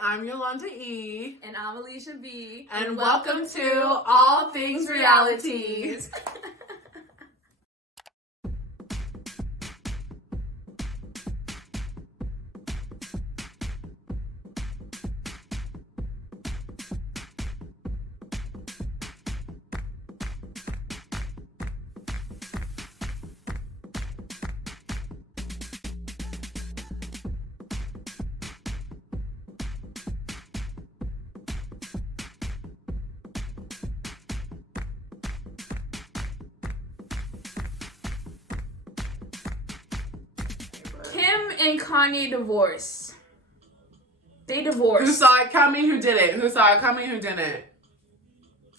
I'm Yolanda E. And I'm Alicia B. And welcome to All Things Realities. Kim and Kanye divorce. They divorced. Who saw it coming? Who did it? Who saw it coming? Who didn't?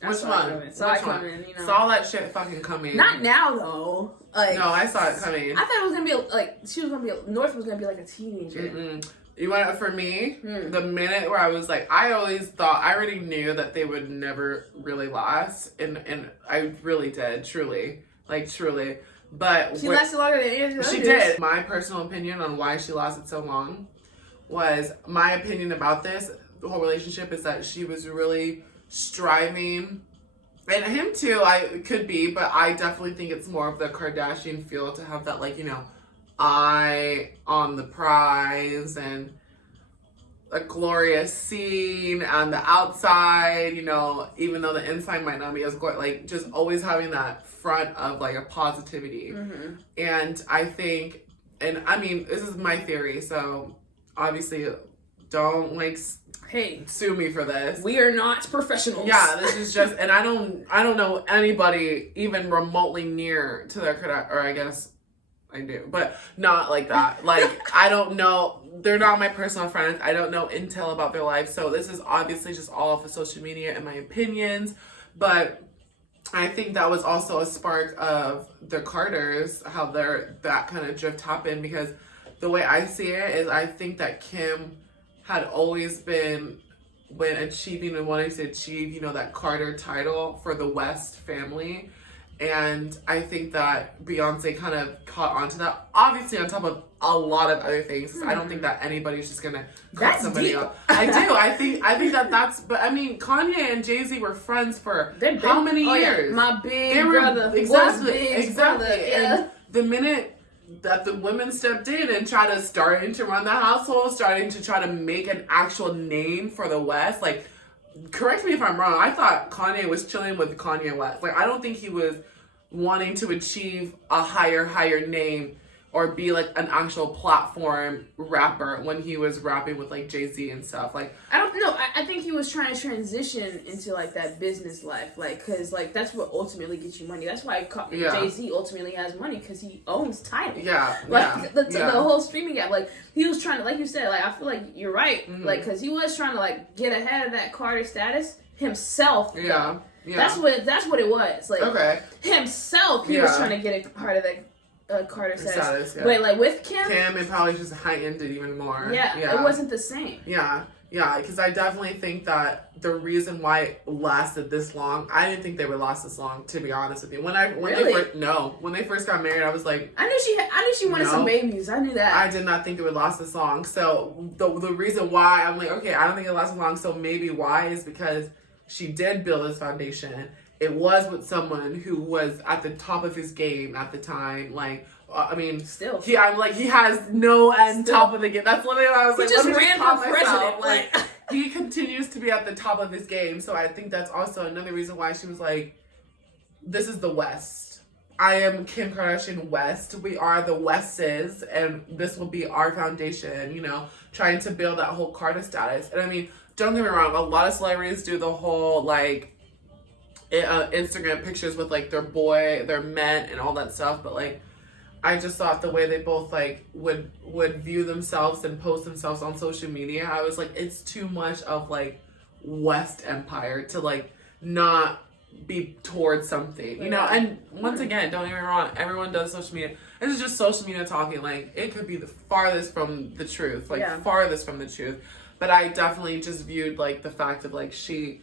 Which one? Saw it coming, you know. Saw that shit fucking coming. Not now though. Like, no, I saw it coming. I thought it was gonna be she was gonna be North was gonna be like a teenager. Mm-mm. You want it for me? The minute where I was like, I already knew that they would never really last, and I really did, truly. But she lasted longer than Andrew. She did. My personal opinion on why she lasted so long was, my opinion about this whole relationship is that she was really striving, and him too, I could be, but I definitely think it's more of the Kardashian feel to have that, like, you know, eye on the prize and a glorious scene on the outside, you know, even though the inside might not be as good, like, just always having that front of, like, a positivity. Mm-hmm. And I think, and I mean, this is my theory, so obviously don't, like, sue me for this. We are not professionals. Yeah, this is just, and I don't know anybody even remotely near to their Kardashian, or I guess I do, but not like that. Like, I don't know. They're not my personal friends. I don't know intel about their life. So this is obviously just all off of social media and my opinions. But I think that was also a spark of the Carters, how that kind of drift happened. Because the way I see it is, I think that Kim had always been, when achieving and wanting to achieve, you know, that Carter title for the West family. And I think that Beyonce kind of caught onto that, obviously on top of a lot of other things. I don't think that anybody's just gonna cut somebody up. I do. I think that's. But I mean, Kanye and Jay-Z were friends for how many years? Yeah. My big brother. Exactly. Brother. Yeah. And the minute that the women stepped in and starting to run the household, starting to try to make an actual name for the West, like, correct me if I'm wrong, I thought Kanye was chilling with Kanye West. Like, I don't think he was wanting to achieve a higher name or be like an actual platform rapper when he was rapping with like Jay-Z and stuff. Like, I don't know. I think he was trying to transition into like that business life, like, cause like that's what ultimately gets you money. That's why Jay-Z ultimately has money, cause he owns Tidal. Yeah, like the whole streaming app. Like, he was trying to, like you said, like, I feel like you're right. Mm-hmm. Like, cause he was trying to like get ahead of that Carter status himself. Yeah. Yeah. That's what it was. Like, okay, himself, he was trying to get a part of that Carter status. Yeah. But like with Kim, it probably just heightened it even more. Yeah, it wasn't the same. Yeah, because I definitely think that the reason why it lasted this long, I didn't think they would last this long, to be honest with you. When they first got married, I was like, I knew she wanted some babies. I knew that. I did not think it would last this long. So the reason why I'm like, okay, I don't think it lasts long. So maybe why is because she did build this foundation. It was with someone who was at the top of his game at the time. Like, I mean, still, he has no end top of the game. That's literally what I was like. He just ran for president. Like, he continues to be at the top of his game. So I think that's also another reason why she was like, this is the West. I am Kim Kardashian West. We are the Wesses, and this will be our foundation, you know, trying to build that whole Carter status. And I mean, don't get me wrong, a lot of celebrities do the whole, like, Instagram pictures with, like, their men and all that stuff, but, like, I just thought the way they both, like, would view themselves and post themselves on social media, I was like, it's too much of, like, West Empire to, like, not be towards something, you know? And once again, don't get me wrong, everyone does social media. This is just social media talking. Like, it could be the farthest from the truth, farthest from the truth. But I definitely just viewed, like, the fact of, like, she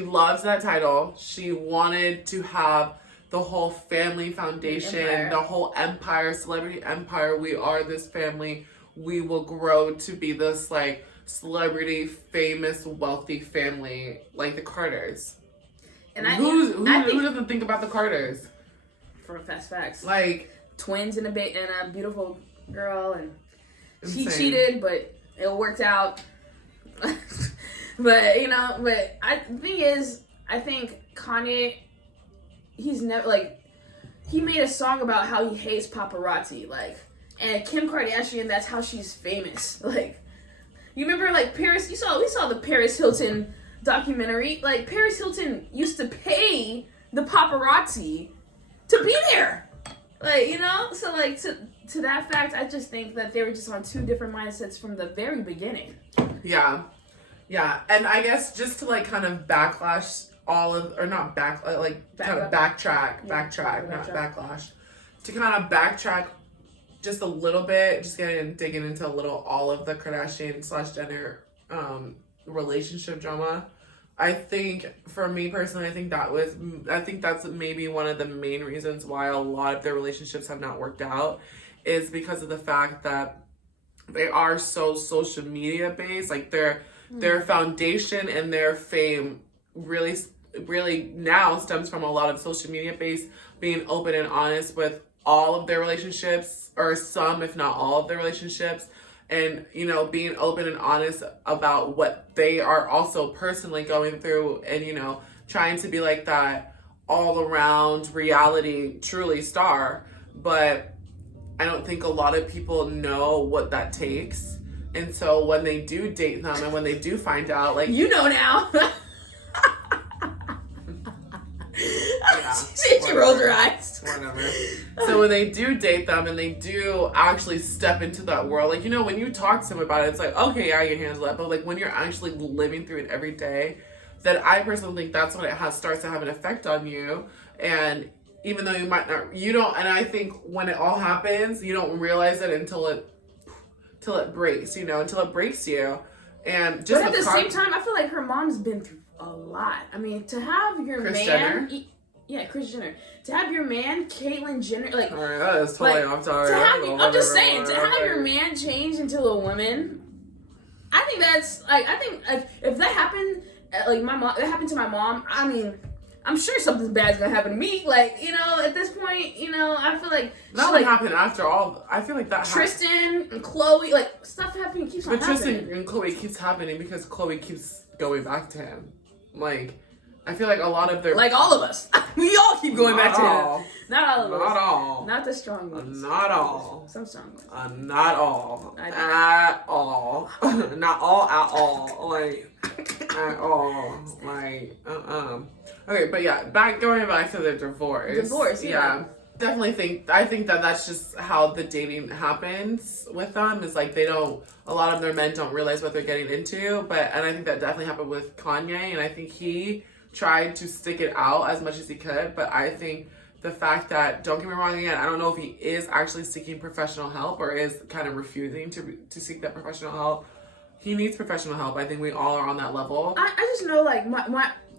loves that title. She wanted to have the whole family foundation, the whole empire, celebrity empire. We are this family. We will grow to be this, like, celebrity, famous, wealthy family like the Carters. And who doesn't think about the Carters? For fast facts. Like, twins and a beautiful girl, and insane. She cheated, but it worked out. But the thing is, I think Kanye, he's never like, he made a song about how he hates paparazzi, like, and Kim Kardashian, that's how she's famous. Like, you remember like Paris? We saw the Paris Hilton documentary. Like, Paris Hilton used to pay the paparazzi to be there. Like, so like to that fact, I just think that they were just on two different mindsets from the very beginning. Yeah. Yeah, and I guess just to like kind of backlash not backtrack, not backlash. To kind of backtrack just a little bit, just digging into all of the Kardashian / Jenner relationship drama. I think for me personally, I think that's maybe one of the main reasons why a lot of their relationships have not worked out, is because of the fact that they are so social media based. Like their foundation and their fame really now stems from a lot of social media based, being open and honest with all of their relationships, or some, if not all of their relationships, and being open and honest about what they are also personally going through, and trying to be like that all around reality truly star. But I don't think a lot of people know what that takes. And so when they do date them, and when they do find out, like, now. Yeah, she rolled her eyes. Whatever. So when they do date them and they do actually step into that world, like, when you talk to them about it, it's like, okay, yeah, I can handle that. But like when you're actually living through it every day, then I personally think that's when it starts to have an effect on you. And even though you might not, and I think when it all happens, you don't realize it until it breaks, until it breaks you. And just but at the same time, I feel like her mom's been through a lot. I mean, to have your Kris Jenner? Kris Jenner. To have your man, Caitlyn Jenner, like, all right, that is totally off topic. I'm just saying, to have your man change into a woman, I think that's like, I think if that happened, like that happened to my mom, I mean, I'm sure something bad's gonna happen to me. Like, at this point, I feel like that would happen after all. I feel like that Tristan and Chloe, like, stuff happening keeps on happening. Tristan and Chloe keeps happening because Chloe keeps going back to him. Like, I feel like a lot of their, like, all of us, we all keep going back to him. Not all of us. Not all. Not the strong ones. Not all. Some strong ones. Not all. At all. Not all at all. Like, at all. Like, Okay, but yeah, going back to the divorce. Yeah. Definitely I think that that's just how the dating happens with them, is like a lot of their men don't realize what they're getting into, and I think that definitely happened with Kanye, and I think he tried to stick it out as much as he could, but I think the fact that, don't get me wrong again, I don't know if he is actually seeking professional help or is kind of refusing to seek that professional help. He needs professional help. I think we all are on that level. I just know, like,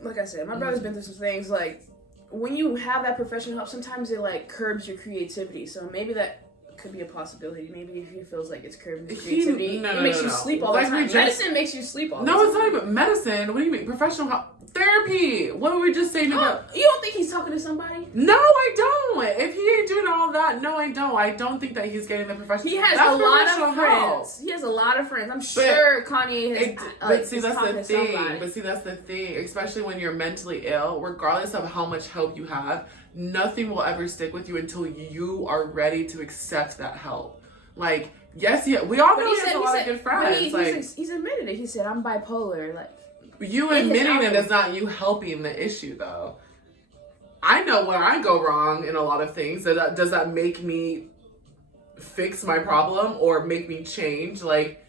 like I said, my brother's been through some things. Like, when you have that professional help, sometimes it like curbs your creativity. So maybe that could be a possibility. Maybe if he feels like it's curbing his creativity, it makes you sleep all the time. Medicine makes you sleep all the time. No, it's not even medicine. What do you mean? Professional help? Therapy. What were we just saying about? You don't think he's talking to somebody? No, I don't. If he ain't doing all that, no, I don't. I don't think that he's getting the professional. He has a lot of friends. He has a lot of friends. I'm sure Kanye has. But see, that's the thing. But see, that's the thing. Especially when you're mentally ill, regardless of how much help you have, nothing will ever stick with you until you are ready to accept that help. Like, yes, yeah, we all know he has a lot of good friends. He's admitted it. He said, "I'm bipolar." Like, you admitting it is not you helping the issue, though. I know where I go wrong in a lot of things. Does that make me fix my problem or make me change? Like,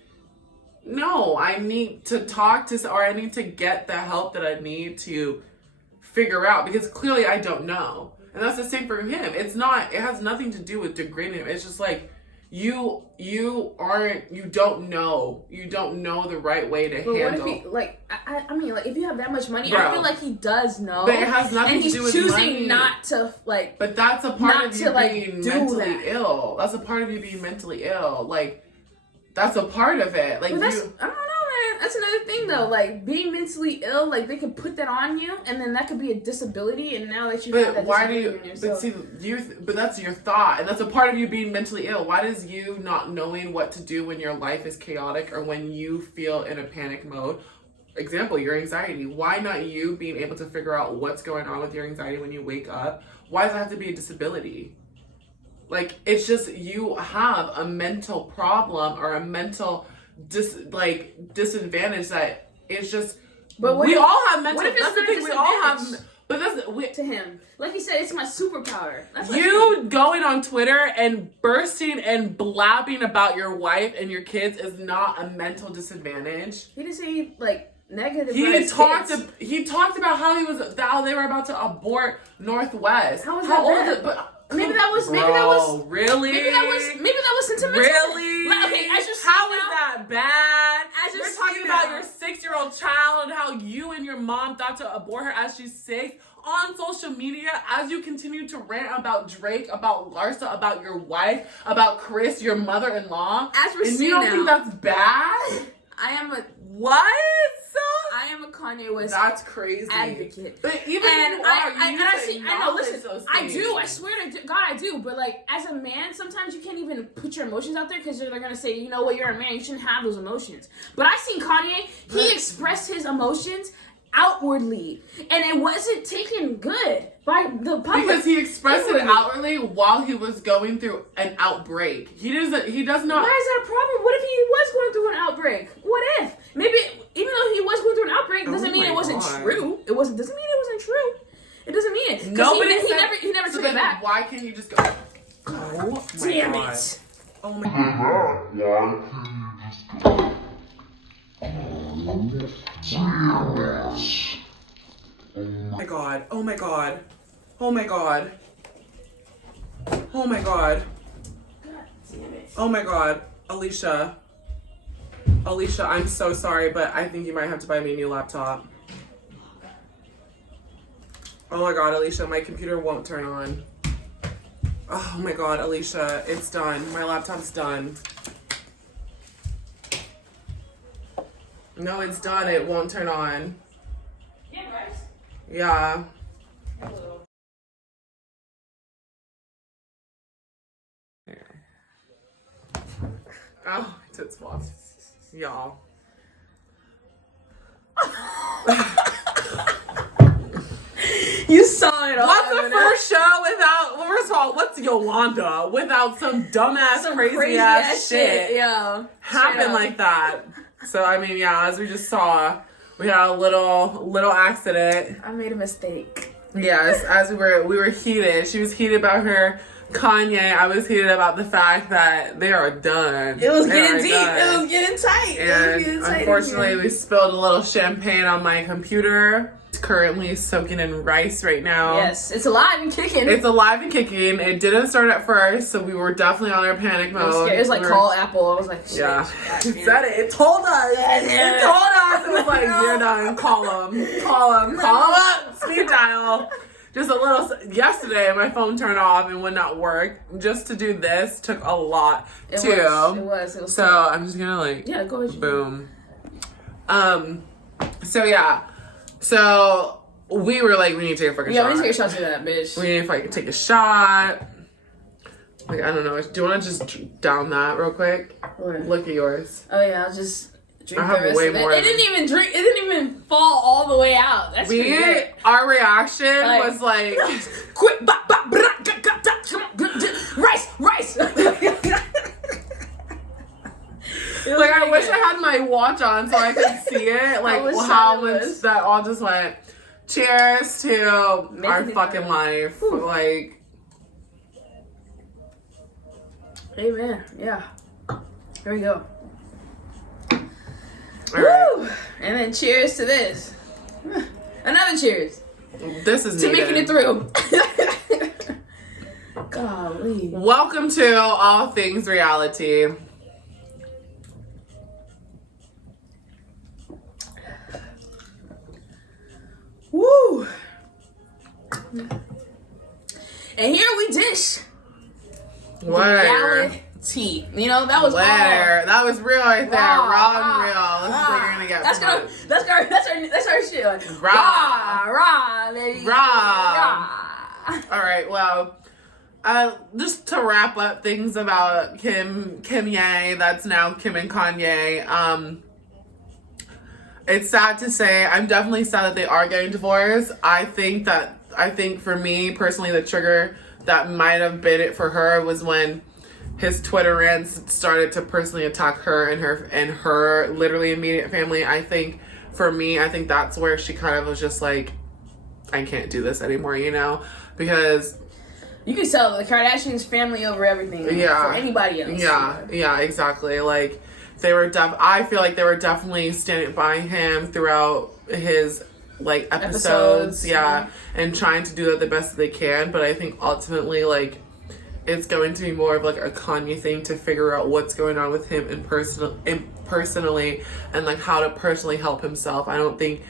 no, I need to talk to, or I need to get the help that I need to figure out, because clearly I don't know. And that's the same for him. It has nothing to do with degrading him. It's just like, you don't know the right way to handle. What if he, like, I mean, like, if you have that much money, bro, I feel like he does know. But it has nothing to do with money. And he's choosing not to, like. But that's a part of you being mentally ill. That's a part of you being mentally ill. Like, that's a part of it. Like, I don't know, though, like being mentally ill, like they could put that on you, and then that could be a disability. And now that you have that disability in yourself, but that's your thought, and that's a part of you being mentally ill. Why does you not knowing what to do when your life is chaotic or when you feel in a panic mode? Example, your anxiety. Why not you being able to figure out what's going on with your anxiety when you wake up? Why does it have to be a disability? Like, it's just you have a mental problem or a mental disadvantage that it's just. But we all have mental. What if that's the thing. We all have. But that's to him. Like you said, it's my superpower. That's you going on Twitter and bursting and blabbing about your wife and your kids is not a mental disadvantage. He didn't say like negative. He talked about how they were about to abort Northwest. How old is it? Maybe that was really. Maybe that was sentimental. Really? Like, okay, how is that bad? You're talking about your 6-year-old child and how you and your mom thought to abort her as she's 6 on social media as you continue to rant about Drake, about Larsa, about your wife, about Chris, your mother-in-law. As we're seeing you don't think that's bad? I am a what? I am a Kanye West. That's crazy. Advocate. But even I know. Listen, I do. I swear to God, I do. But like, as a man, sometimes you can't even put your emotions out there because they're gonna say, you know what, you're a man, you shouldn't have those emotions. But I seen Kanye. He expressed his emotions outwardly, and it wasn't taken good by the public because he expressed it outwardly while he was going through an outbreak. He does not. Why is that a problem? What if he was going through an outbreak? What if maybe even though he was going through an outbreak doesn't mean it wasn't true. Doesn't mean it wasn't true. It doesn't mean it. He never took it back. Why can't you just go? Oh damn it! Oh my god! Why can't you just go? Oh my god. Oh my god. Oh my god. Oh my god. Oh my god. Alicia, I'm so sorry, but I think you might have to buy me a new laptop. Oh my god, Alicia, my computer won't turn on. Oh my god, Alicia, it's done. My laptop's done. No, it's done. It won't turn on. Yeah, right? Yeah. Oh, tits flop. Y'all. You saw it all. What's the first show without, well, first of all, what's Yolanda without some dumbass, crazy ass shit? Yeah. Happen like that. So, I mean, yeah, as we just saw, we had a little accident. I made a mistake. Yes, as we were heated. She was heated about her Kanye. I was heated about the fact that they are done. It was getting deep. It was getting tight. And unfortunately, we spilled a little champagne on my computer. It's currently soaking in rice right now. Yes, it's alive and kicking. It's alive and kicking. It didn't start at first, so we were definitely on our panic mode. It was like call Apple. I was like, shit. Yeah. It said it. It told us. It told us. It was like, you're done. Call them. Call them up. Speed dial. Just a little. Yesterday, my phone turned off and would not work. Just to do this took a lot too. It was. So I'm just gonna go ahead. Boom. So yeah. So we were like, we need to take a fucking shot. Yeah, we need to take a shot to that bitch. We need to take a shot. Like, I don't know. Do you want to just down that real quick? What? Look at yours. Oh yeah, I'll just drink I have the rest way of it. more. It didn't even fall all the way out. That's pretty good. Our reaction was like, quick, rice. Like, I wish I had my watch on so I could see it. Like, how much that all just went. Cheers to our fucking life. Whew. Like, amen. Yeah. Here we go. All right. Woo! And then cheers to this. Another cheers. This is to making it through. Golly. Welcome to All Things Reality. Woo! And here we dish. Where? Reality. You know, that was Where? That was real right there. Raw and real. This is what you're gonna Yeah, That's our shit. Like, Rah. rah, baby. Rah. All right, well, just to wrap up things about Kim Ye, that's now Kim and Kanye. It's sad to say, I'm definitely sad that they are getting divorced. I think for me personally, the trigger that might have been it for her was when his Twitter rants started to personally attack her and her literally immediate family. I think for me, I think that's where she kind of was just like, I can't do this anymore, you know? Because you can tell the Kardashians family over everything. For anybody else. Yeah, exactly. Like, I feel like they were definitely standing by him throughout his like episodes. Yeah, and trying to do that the best they can. But I think ultimately, like, it's going to be more of like a Kanye thing to figure out what's going on with him personally and like how to personally help himself. I don't think,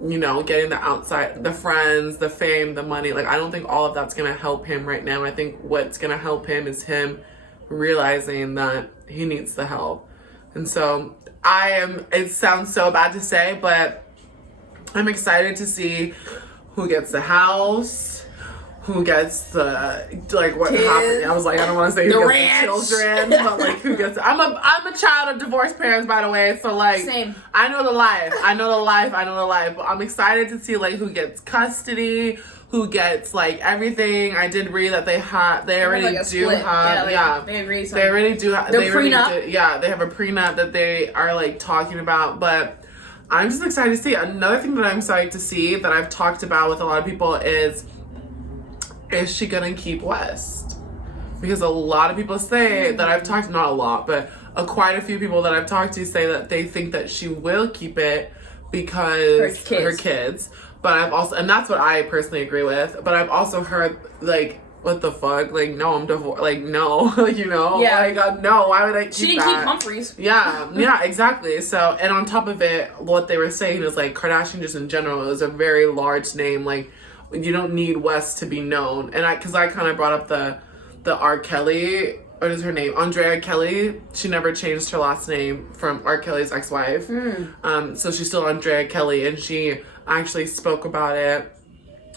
you know, getting the friends, the fame, the money, like I don't think all of that's gonna help him right now. I think what's gonna help him is him realizing that he needs the help. And so it sounds so bad to say, but I'm excited to see who gets the house, who gets the, like, what happened. I was like, I don't want to say who gets the children, but like who gets, I'm a child of divorced parents, by the way, so like, same. I know the life, but I'm excited to see like who gets custody, who gets like everything. I did read that they already do have, they agreed. They already do have, they have a prenup that they are like talking about, but I'm just excited to see. Another thing that I'm excited to see that I've talked about with a lot of people is she gonna keep West? Because a lot of people say that I've talked, not a lot, but quite a few people that I've talked to say that they think that she will keep it because her kids. But I've also, and that's what I personally agree with, but I've also heard, like, what the fuck? Like, no, I'm divorced. Like, no, you know? Yeah. Like, no, why would I keep She didn't keep Humphreys. Yeah, exactly. So, and on top of it, what they were saying is, like, Kardashian just in general is a very large name. Like, you don't need West to be known. And because I kind of brought up the R. Kelly, what is her name? Andrea Kelly. She never changed her last name from R. Kelly's ex-wife. So she's still Andrea Kelly, and she actually spoke about it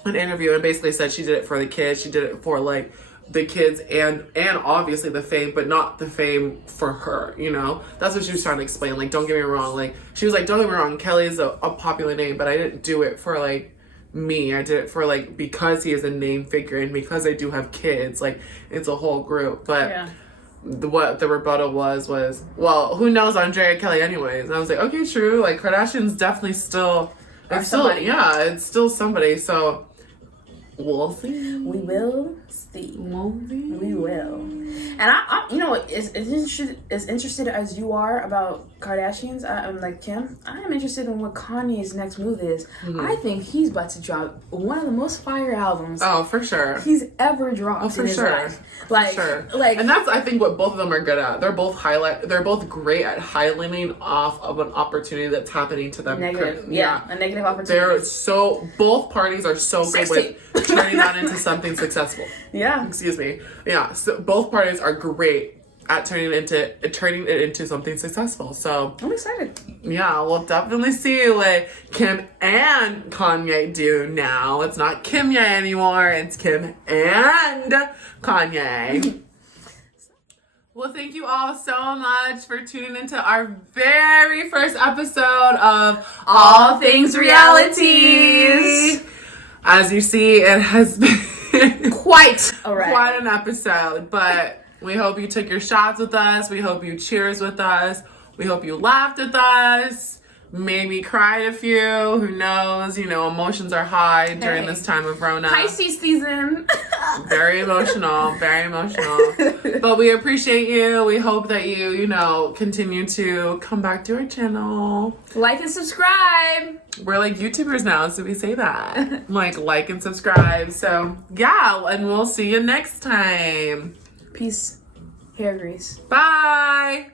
in an interview and basically said she did it for the kids. She did it for like the kids and obviously the fame, but not the fame for her, you know? That's what she was trying to explain. Like, don't get me wrong. Like, she was like, don't get me wrong, Kelly's a popular name, but I didn't do it for like me. I did it for like, because he is a name figure and because I do have kids, like it's a whole group. But what the rebuttal was, well, who knows Andrea Kelly anyways? And I was like, okay, true. Like, Kardashian's definitely still, it's still somebody. So we'll see. We will see. We will. And I you know, as interested as you are about Kardashians, I'm like Kim, I am interested in what Kanye's next move is. I think he's about to drop one of the most fire albums. Oh, for sure. He's ever dropped in his life. Like, and that's, I think, what both of them are good at. They're both great at highlighting off of an opportunity that's happening to them. A negative opportunity. Both parties are so good with turning that into something successful. Yeah. Excuse me. Yeah. So both parties are great at turning it into something successful. So I'm excited. Yeah, we'll definitely see what Kim and Kanye do now. It's not Kim Ye anymore. It's Kim and Kanye. Well, thank you all so much for tuning into our very first episode of All Things Realities. As you see, it has been quite an episode, but we hope you took your shots with us. We hope you cheers with us. We hope you laughed with us. Maybe cried a few. Who knows? You know, emotions are high during this time of Rona. Pisces season. Very emotional. But we appreciate you. We hope that you continue to come back to our channel. Like and subscribe. We're like YouTubers now, so we say that. like and subscribe. So, yeah, and we'll see you next time. Peace. Hair grease. Bye.